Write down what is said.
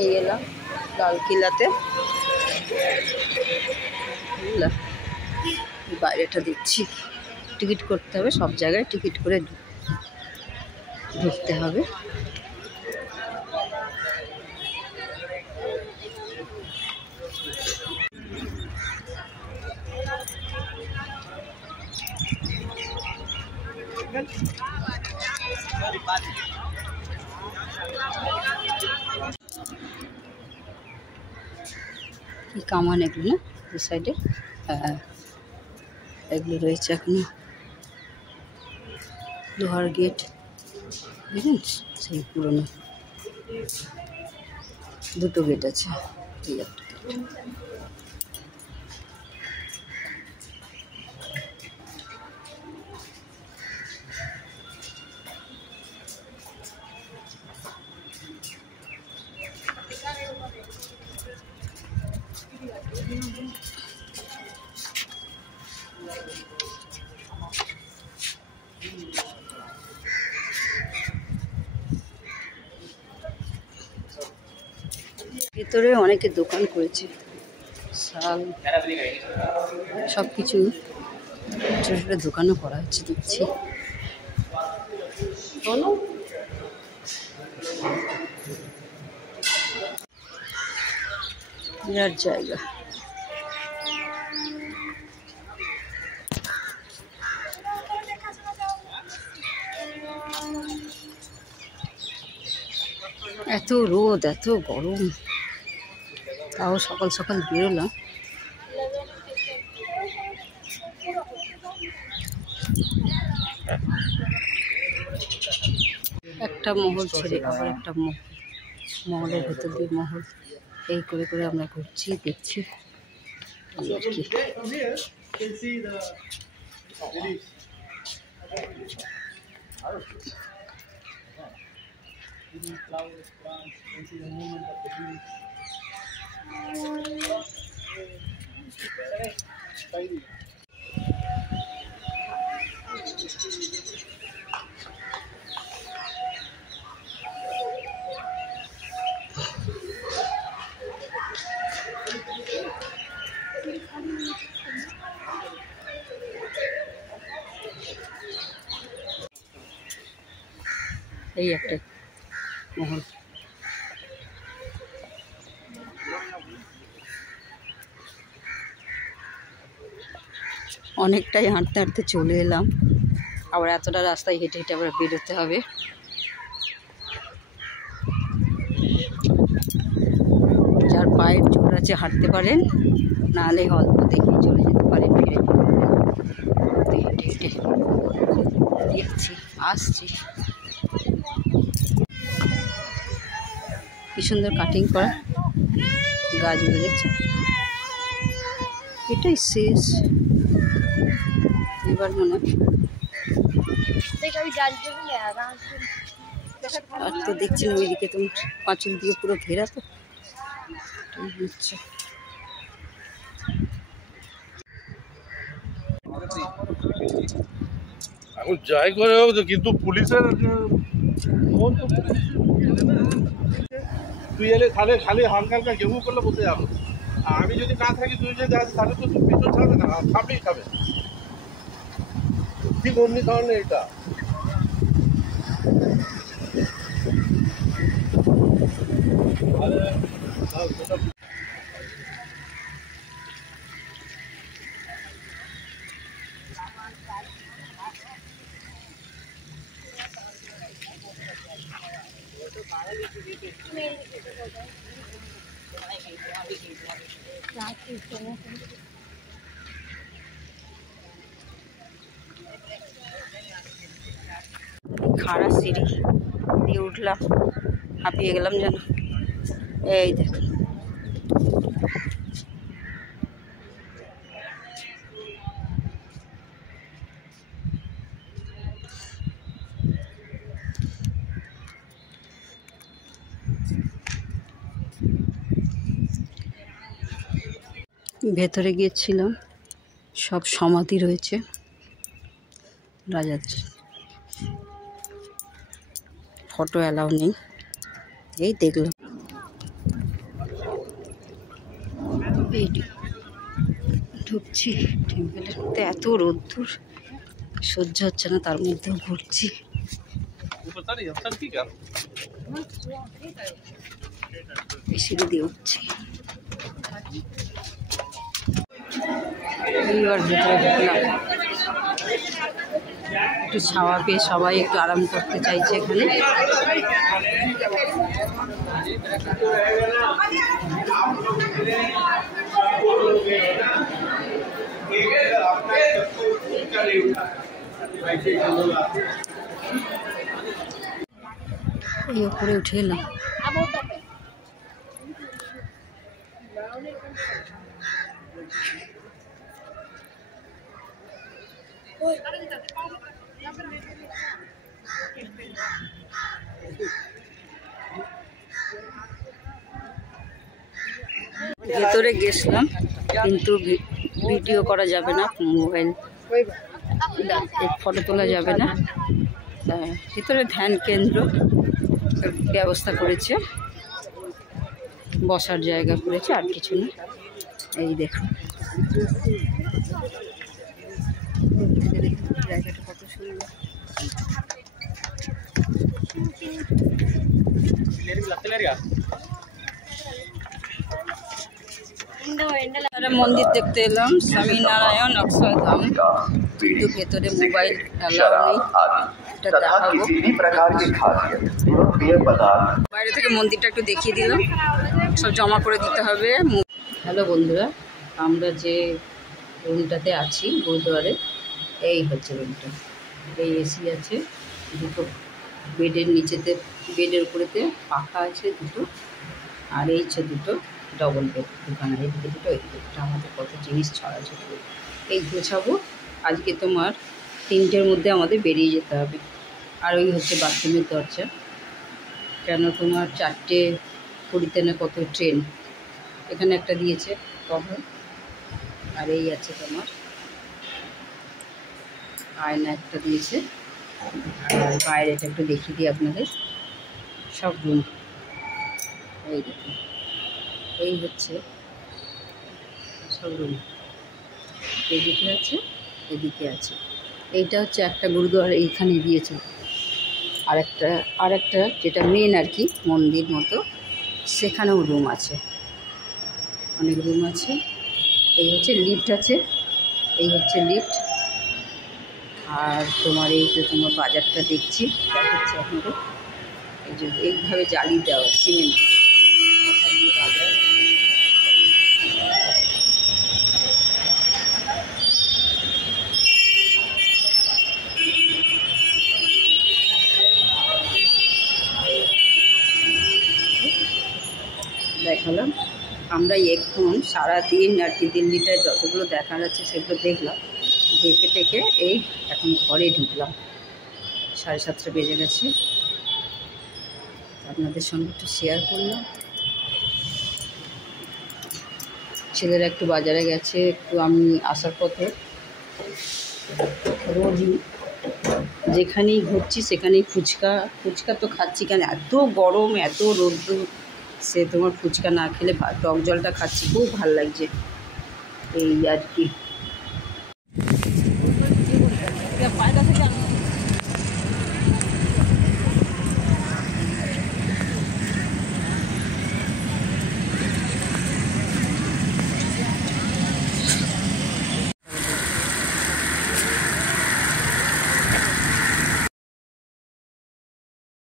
এই এলাম লাল কিলাতে, বাইরেটা দিচ্ছি। টিকিট করতে হবে, সব জায়গায় টিকিট করে ঢুকতে হবে। কি কামান এগুলো না এই সাইডে? হ্যাঁ, এগুলো রয়েছে এখনো। লোহার গেট দেখুন, সেই পুরনো দুটো গেট আছে। এই একটা গেট। ভেতরে অনেকে দোকান করেছে, শাল সব কিছু ছোটো ছোটো দোকানও করা হচ্ছে দেখছি। বিরাট জায়গা। এত রোদ, এত গরম, তাও সকাল সকাল বেরোলাম। একটা মহল ছেড়ে আবার একটা মহলের ভেতর দিয়ে মহল, এই করে করে আমরা ঘুরছি, দেখছি। এই একটা মহল। অনেকটাই হাঁটতে হাঁটতে চলে এলাম, আবার এতটা রাস্তায় হেঁটে হেঁটে আবার বেরোতে হবে। যার পায়ের জোর আছে হাঁটতে পারেন, নাহলে অল্প দেখেই চলে যেতে পারেন ফিরে। হেঁটে হেঁটে দেখছি, আসছি। কি সুন্দর কাটিং করা গাছগুলো দেখছি। এটাই শেষ এবার মনে হয়। আর তো দেখছি না ওইদিকে, তো পাঁচিল দিয়ে পুরো ঘেরা, তো হচ্ছে। এখন যাই করে হোক, কিন্তু পুলিশের তুই এলে তাহলে খালি হালকা হালকা গেমু করলে বসে যাবো। আমি যদি না থাকি, তুই যদি আসিস তাহলে তো পিছন ছাড়বে না, খাবেই খাবে। ঠিক অমনি ধরনের এটা। খাড়া সিঁড়ি দিয়ে উঠলাম, হাঁপিয়ে গেলাম যেন। এই দেখুন, ভেতরে গিয়েছিলাম, সব সমাধি রয়েছে রাজাদের, ফটো অ্যালাউ নেই। এই দেখলাম এই ঢুকছি টেম্পলের মধ্যে, এত রোদ্দুর সহ্য হচ্ছে না, তার মধ্যেও ঘুরছি। সিঁড়ি দিয়ে উঠছি। এইবার ভেতরে ঢুকলাম, একটু ছাওয়া পেয়ে সবাই একটু আরাম করতে চাইছে এখানে। এই উপরে উঠে এলাম। ভেতরে গেছিলাম কিন্তু ভিডিও করা যাবে না, মোবাইল ফটো তোলা যাবে না। ভিতরে ধ্যান কেন্দ্র ব্যবস্থা করেছে, বসার জায়গা করেছে, আর কিছু না। এই দেখুন জায়গাটা কত সুন্দর। মন্দির দেখতে এলাম, স্বামীনারায়ণ অক্ষরধাম, কিন্তু ভেতরে মোবাইল অ্যালাউ নেই। এটা দেখাবো, বাইরে থেকে মন্দিরটা একটু দেখিয়ে দিলাম, সব জমা করে দিতে হবে। হ্যালো বন্ধুরা, আমরা যে রুমটাতে আছি গুরুদুয়ারে, এই হচ্ছে রুমটা। এই এসি আছে, দুটো বেডের নিচেতে, বেডের উপরেতে পাখা আছে দুটো, আর এই হচ্ছে দুটো ডবল বেড, দুখানা, এদিকে দুটো এদিকে দুটো। আমাদের কত জিনিস ছড়াছড়ি, এই গোছাবো। আজকে তোমার 3টের মধ্যে আমাদের বেরিয়ে যেতে হবে। আর ওই হচ্ছে বাথরুমের দরজা, কেন তোমার 4:20 না কত ট্রেন, এখানে একটা দিয়েছে কখন। আর এই আছে তোমার আয়না একটা দিয়েছে। আর বাইরেটা একটু দেখিয়ে দিই আপনাদের, সব রুম এই দেখুন, এই হচ্ছে সব রুম। এদিকে আছে, এদিকে আছে। এইটা হচ্ছে একটা গুরুদুয়ার এইখানে দিয়েছে, আর একটা যেটা মেন আর কি মন্দির মতো, সেখানেও রুম আছে, অনেক রুম আছে। এই হচ্ছে লিফট আছে, এই হচ্ছে লিফট। আর তোমার এই যে তোমার বাজারটা দেখছি, দেখাচ্ছি আপনাদের, এই যে এইভাবে জালি দেওয়া সিমেন্ট বাজার। দেখালাম আমরা এখন সারাদিন আর কি, দিল্লিটায় যতগুলো দেখার আছে সেগুলো দেখলাম, দেখে টেকে এই এখন ঘরে ঢুকলাম। 7:30 বেজে গেছে, আপনাদের সঙ্গে একটু শেয়ার করলাম। ছেলেরা একটু বাজারে গেছে, একটু আমি আসার পথে রোজই যেখানেই ঘুরছি সেখানেই ফুচকা তো খাচ্ছি, কেন এত গরম এত রোদ্দুর, সে তোমার ফুচকা না খেলে টক জলটা খাচ্ছি, খুব ভালো লাগছে এই আর কি।